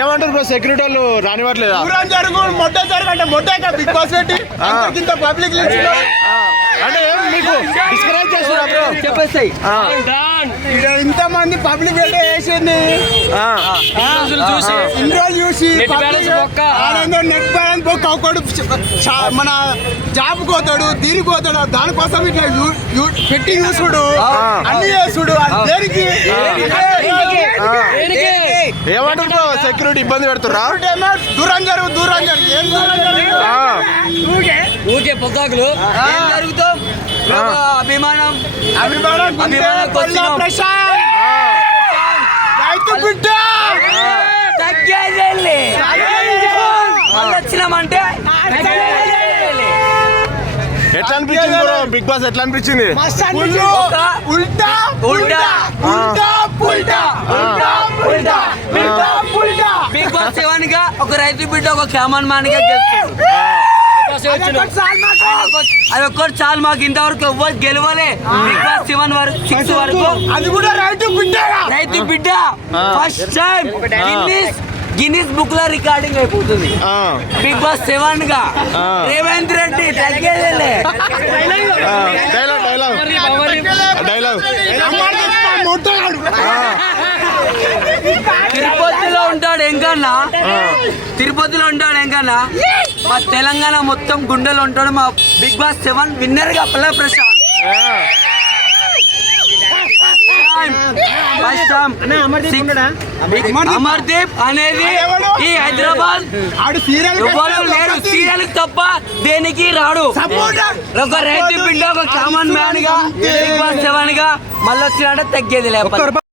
ఏమంటారు bro security వాళ్ళు రానివ్వట్లేదా? Big boss పెట్టి పబ్లిక్ అంటే మీకు డిస్కరేజ్ చేస్తున్నా బ్రో చెప్పేస్తాయి. ఇంత మంది పబ్లిక్ వేసింది చూసి నెట్ బ్యాలెన్స్ బొక్క ఒకడు మన జాబ్ పోతాడు దీనికి పోతాడు దానికోసం ఇట్లా పెట్టి చూసుడు అన్ని చేసుడు దేనికి ఏమంటారు బ్రో సెక్యూరిటీ ఇబ్బంది పెడుతురా? దూరం జరుగు ఏం ఊకే పొద్దాకులు జరుగుతాం అభిమానం రైతు బిడ్డ వచ్చినామంటే ఎట్లా అనిపించింది బ్రో బిగ్ బాస్ ఎట్లా అనిపించింది? ఉల్టా బిగ్ బాస్ 7 గా ఒక రైతు బిడ్డ ఒక క్యామన్ మ్యాన్ గా గెలుస్తాడు. అది ఒక్కటి చాలు మాకు ఇంతవరకు ఎవ్వరు గెలవలే. బిగ్ బాస్ 7 వరకు 6 వరకు అది కూడా రైతు బిడ్డ ఫస్ట్ టైం గిన్నిస్ బుక్ లో రికార్డింగ్ అయిపోతుంది. బిగ్ బాస్ 7 గా రేవంత్ రెడ్డి తగ్గేదేలే. డైలాగ్ తిరుపతిలో ఉంటాడు ఎంకన్నా మా తెలంగాణ మొత్తం గుండెలో ఉంటాడు మా బిగ్ బాస్ 7 విన్నర్ గా పల్ల ప్రశాంత్. అమర్దీప్ అనేది ఈ హైదరాబాద్ లేరు సీరియల్ తప్ప దేనికి రాడు. ఒక రైతు బిడ్డ ఒక కామన్ మ్యాన్ గా బిగ్ బాస్ 7 గా మళ్ళీ వచ్చినట్టు తగ్గేది లేకపోతే